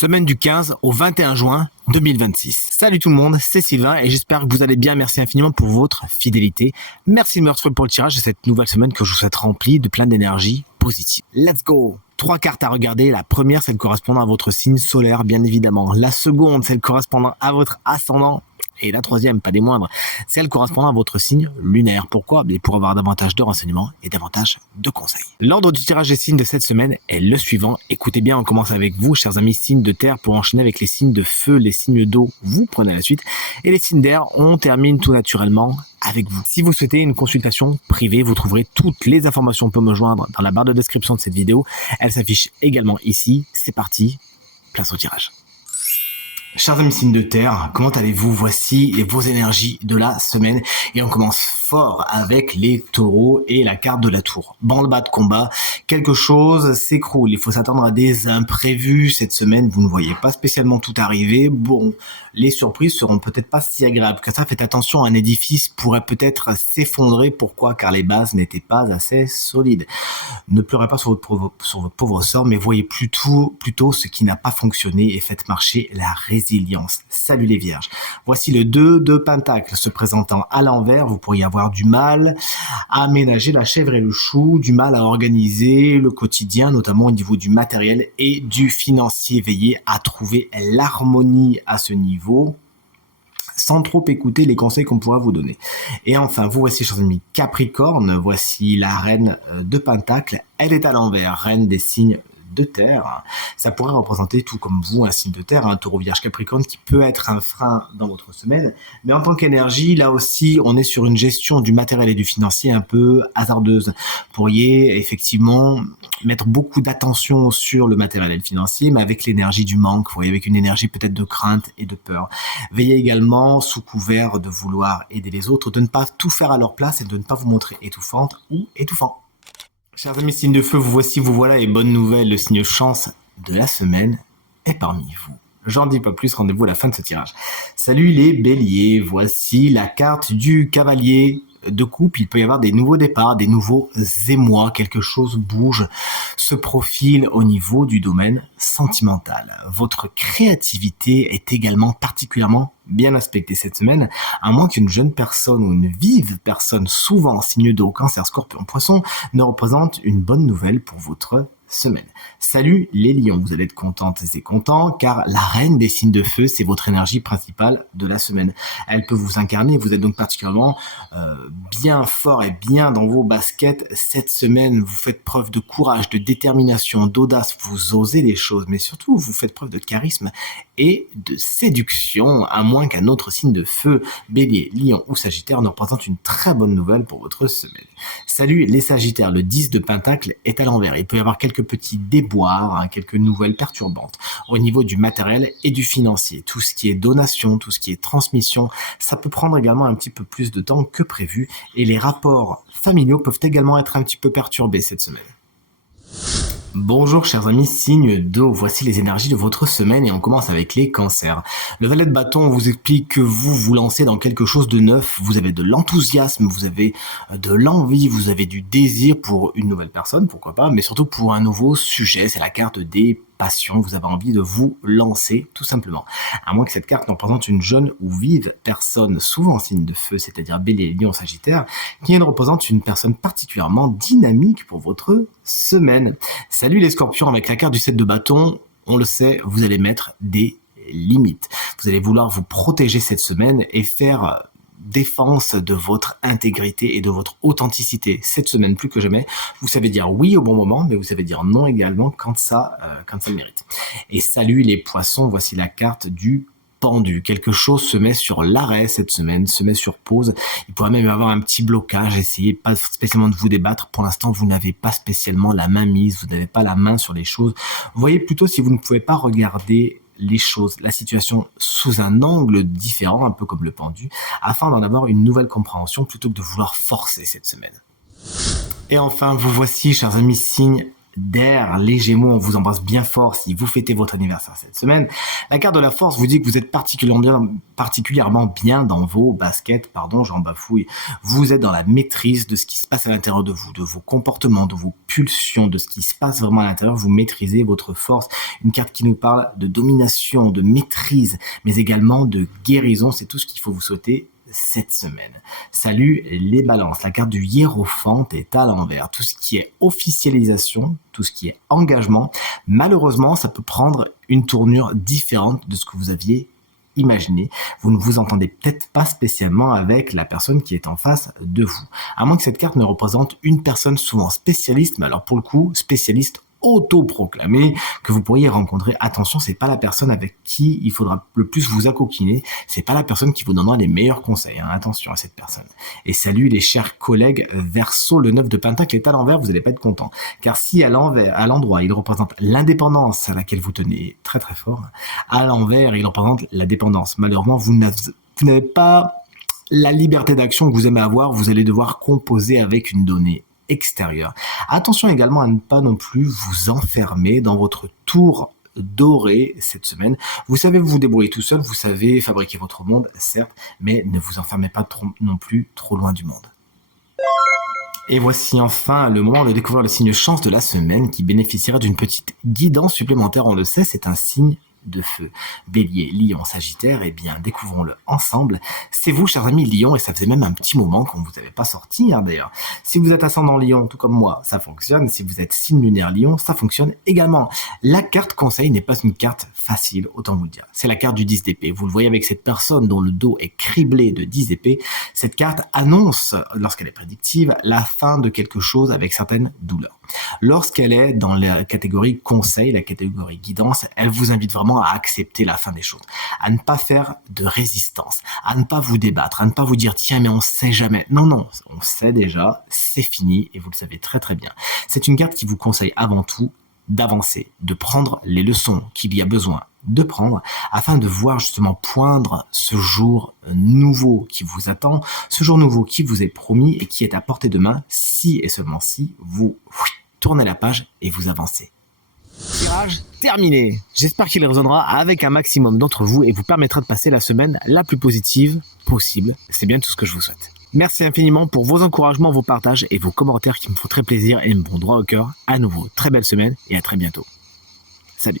Semaine du 15 au 21 juin 2026. Salut tout le monde, c'est Sylvain et j'espère que vous allez bien. Merci infiniment pour votre fidélité. Merci de me retrouver pour le tirage de cette nouvelle semaine que je vous souhaite remplie de plein d'énergie positive. Let's go! 3 cartes à regarder. La première, celle correspondant à votre signe solaire, bien évidemment. La seconde, celle correspondant à votre ascendant. Et la troisième, pas des moindres, celle correspondant à votre signe lunaire. Pourquoi ? Pour avoir davantage de renseignements et davantage de conseils. L'ordre du tirage des signes de cette semaine est le suivant. Écoutez bien, on commence avec vous, chers amis signes de terre, pour enchaîner avec les signes de feu, les signes d'eau. Vous prenez la suite. Et les signes d'air, on termine tout naturellement avec vous. Si vous souhaitez une consultation privée, vous trouverez toutes les informations pour me joindre dans la barre de description de cette vidéo. Elle s'affiche également ici. C'est parti, place au tirage. Chers amis signes de terre, comment allez-vous ? Voici vos énergies de la semaine et on commence fort avec les taureaux et la carte de la tour. Branle-bas de combat, quelque chose s'écroule, il faut s'attendre à des imprévus cette semaine, vous ne voyez pas spécialement tout arriver. Bon, les surprises seront peut-être pas si agréables que ça, faites attention, un édifice pourrait peut-être s'effondrer. Pourquoi ? Car les bases n'étaient pas assez solides. Ne pleurez pas sur votre pauvre sort, mais voyez plutôt ce qui n'a pas fonctionné et faites marcher la résilience. Salut les vierges. Voici le 2 de Pentacle se présentant à l'envers. Vous pourriez avoir du mal à aménager la chèvre et le chou, du mal à organiser le quotidien, notamment au niveau du matériel et du financier. Veillez à trouver l'harmonie à ce niveau, sans trop écouter les conseils qu'on pourra vous donner. Et enfin, vous voici, chers amis Capricorne, voici la reine de Pentacle. Elle est à l'envers, reine des signes de terre. Ça pourrait représenter, tout comme vous, un signe de terre, un taureau vierge capricorne qui peut être un frein dans votre semaine. Mais en tant qu'énergie, là aussi, on est sur une gestion du matériel et du financier un peu hasardeuse. Vous pourriez effectivement mettre beaucoup d'attention sur le matériel et le financier, mais avec l'énergie du manque, vous voyez, avec une énergie peut-être de crainte et de peur. Veillez également, sous couvert de vouloir aider les autres, de ne pas tout faire à leur place et de ne pas vous montrer étouffante ou étouffant. Chers amis signes de feu, vous voilà et bonne nouvelle, le signe chance de la semaine est parmi vous. J'en dis pas plus, rendez-vous à la fin de ce tirage. Salut les béliers, voici la carte du cavalier de coupe. Il peut y avoir des nouveaux départs, des nouveaux émois, quelque chose bouge, se profile au niveau du domaine sentimental. Votre créativité est également particulièrement bien aspectée cette semaine, à moins qu'une jeune personne ou une vive personne, souvent signe d'eau, cancer, scorpion, poisson, ne représente une bonne nouvelle pour votre semaine. Salut les lions, vous allez être contentes et contents car la reine des signes de feu, c'est votre énergie principale de la semaine. Elle peut vous incarner, vous êtes donc particulièrement bien fort et bien dans vos baskets cette semaine. Vous faites preuve de courage, de détermination, d'audace, vous osez les choses, mais surtout vous faites preuve de charisme et de séduction, à moins qu'un autre signe de feu, bélier, lion ou sagittaire, ne représente une très bonne nouvelle pour votre semaine. Salut les sagittaires, le 10 de Pentacle est à l'envers. Il peut y avoir quelques petits déboires, quelques nouvelles perturbantes au niveau du matériel et du financier. Tout ce qui est donation, tout ce qui est transmission, ça peut prendre également un petit peu plus de temps que prévu et les rapports familiaux peuvent également être un petit peu perturbés cette semaine. Bonjour chers amis signes d'eau, voici les énergies de votre semaine et on commence avec les cancers. Le valet de bâton vous explique que vous vous lancez dans quelque chose de neuf, vous avez de l'enthousiasme, vous avez de l'envie, vous avez du désir pour une nouvelle personne, pourquoi pas, mais surtout pour un nouveau sujet, c'est la carte des passion, vous avez envie de vous lancer tout simplement. À moins que cette carte ne représente une jeune ou vive personne, souvent signe de feu, c'est-à-dire bélier, lion, sagittaire, qui ne représente une personne particulièrement dynamique pour votre semaine. Salut les scorpions, avec la carte du 7 de bâton, on le sait, vous allez mettre des limites. Vous allez vouloir vous protéger cette semaine et faire défense de votre intégrité et de votre authenticité. Cette semaine, plus que jamais, vous savez dire oui au bon moment, mais vous savez dire non également quand ça le mérite. Et salut les poissons, voici la carte du pendu. Quelque chose se met sur l'arrêt cette semaine, se met sur pause. Il pourrait même y avoir un petit blocage. Essayez pas spécialement de vous débattre. Pour l'instant, vous n'avez pas spécialement la main mise, vous n'avez pas la main sur les choses. Voyez plutôt si vous ne pouvez pas regarder les choses, la situation sous un angle différent, un peu comme le pendu, afin d'en avoir une nouvelle compréhension plutôt que de vouloir forcer cette semaine. Et enfin, vous voici, chers amis signes d'air. Les Gémeaux, on vous embrasse bien fort si vous fêtez votre anniversaire cette semaine. La carte de la force vous dit que vous êtes particulièrement bien dans vos baskets, j'en bafouille. Vous êtes dans la maîtrise de ce qui se passe à l'intérieur de vous, de vos comportements, de vos pulsions, de ce qui se passe vraiment à l'intérieur. Vous maîtrisez votre force. Une carte qui nous parle de domination, de maîtrise, mais également de guérison. C'est tout ce qu'il faut vous souhaiter cette semaine. Salut les balances. La carte du hiérophant est à l'envers. Tout ce qui est officialisation, tout ce qui est engagement, malheureusement, ça peut prendre une tournure différente de ce que vous aviez imaginé. Vous ne vous entendez peut-être pas spécialement avec la personne qui est en face de vous. À moins que cette carte ne représente une personne souvent spécialiste, mais alors pour le coup, spécialiste autoproclamé que vous pourriez rencontrer. Attention, c'est pas la personne avec qui il faudra le plus vous accoquiner, c'est pas la personne qui vous donnera les meilleurs conseils. Attention à cette personne. Et salut les chers collègues Verseau, le 9 de Pentacle est à l'envers, vous n'allez pas être content. Car si à l'endroit, il représente l'indépendance à laquelle vous tenez très très fort, à l'envers, il représente la dépendance. Malheureusement, vous n'avez pas la liberté d'action que vous aimez avoir, vous allez devoir composer avec une donnée extérieur. Attention également à ne pas non plus vous enfermer dans votre tour doré cette semaine. Vous savez vous débrouiller tout seul, vous savez fabriquer votre monde, certes, mais ne vous enfermez pas non plus trop loin du monde. Et voici enfin le moment de découvrir le signe chance de la semaine qui bénéficiera d'une petite guidance supplémentaire. On le sait, c'est un signe de feu. Bélier, Lion, Sagittaire, eh bien, découvrons-le ensemble. C'est vous, chers amis Lion, et ça faisait même un petit moment qu'on vous avait pas sorti, d'ailleurs. Si vous êtes ascendant Lion, tout comme moi, ça fonctionne. Si vous êtes signe lunaire Lion, ça fonctionne également. La carte conseil n'est pas une carte facile, autant vous le dire. C'est la carte du 10 d'épée. Vous le voyez avec cette personne dont le dos est criblé de 10 épées. Cette carte annonce, lorsqu'elle est prédictive, la fin de quelque chose avec certaines douleurs. Lorsqu'elle est dans la catégorie conseil, la catégorie guidance, elle vous invite vraiment à accepter la fin des choses, à ne pas faire de résistance, à ne pas vous débattre, à ne pas vous dire tiens mais on sait jamais. Non, on sait déjà, c'est fini et vous le savez très très bien. C'est une carte qui vous conseille avant tout d'avancer, de prendre les leçons qu'il y a besoin de prendre afin de voir justement poindre ce jour nouveau qui vous attend, ce jour nouveau qui vous est promis et qui est à portée de main si et seulement si vous tournez la page et vous avancez. Tirage terminé. J'espère qu'il résonnera avec un maximum d'entre vous et vous permettra de passer la semaine la plus positive possible. C'est bien tout ce que je vous souhaite. Merci infiniment pour vos encouragements, vos partages et vos commentaires qui me font très plaisir et me vont droit au cœur. À nouveau, très belle semaine et à très bientôt. Salut.